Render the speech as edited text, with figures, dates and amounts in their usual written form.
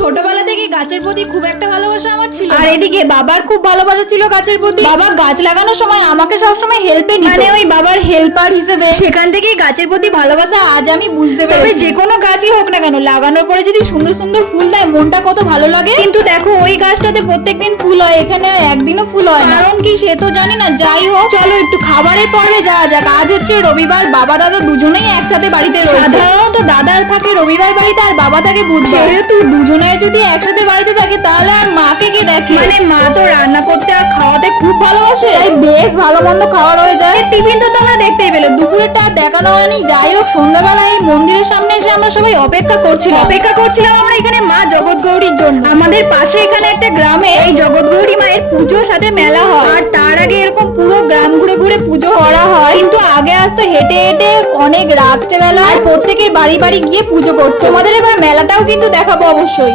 ছোটবেলা থেকে গাছের প্রতি খুব একটা ভালোবাসা আমার ছিল, আর এদিকে বাবার খুব ভালোবাসা ছিল গাছের প্রতি। বাবা গাছ লাগানোর সময় আমাকে সবসময় হেল্পে নিত, মানে ওই বাবার হেল্পার হিসেবে। সেখান থেকেই গাছের প্রতি ভালোবাসা আজ আমি বুঝতে পেরেছি। তবে যে কোনো গাছই হোক না কেন, লাগানোর পরে যদি সুন্দর সুন্দর ফুল দেয় মনটা কত ভালো লাগে। কিন্তু দেখো ওই গাছটাতে প্রত্যেকদিন ফুল হয়, এখানে একদিনও ফুল হয় না। কারণ কি সে তো জানি না। যাই হোক, চলো একটু খাবারের পর্বে যাওয়া যাক। আজ হচ্ছে রবিবার, বাবা দাদা দুজনেই একসাথে বাড়িতে রয়েছে। সাধারণত দাদার থাকে রবিবার বাড়িতে আর বাবা থাকে বুধবার। যেহেতু দুজনে যদি একসাথে বাড়িতে থাকে তাহলে আর মাকে কে দেখে? মানে মা তো রান্না করতে আর খাওয়াতে খুব ভালোবাসে, তাই বেশ ভালো মন্দ খাওয়া হয়ে যায়। টিফিন তো তোমরা দেখতেই পেলে, দুপুরেরটা দেখানো হয়নি। যাই হোক, সন্ধ্যাবেলায় এই মন্দিরের সামনে এসে আমরা সবাই অপেক্ষা করছিলাম আমরা এখানে মা জগৎ গৌরীর জন্য। আমাদের পাশে এখানে একটা গ্রামে এই জগৎ গৌরী মায়ের পুজোর সাথে মেলা হয়, আর তার আগে এরকম পুরো গ্রাম ঘুরে ঘুরে পুজো করা হয়। কিন্তু আগে আসতো হেঁটে হেঁটে অনেক রাত্রেবেলা, আর প্রত্যেকের বাড়ি বাড়ি গিয়ে পুজো করতো। তোমাদের এবার মেলাটাও কিন্তু দেখাবো অবশ্যই।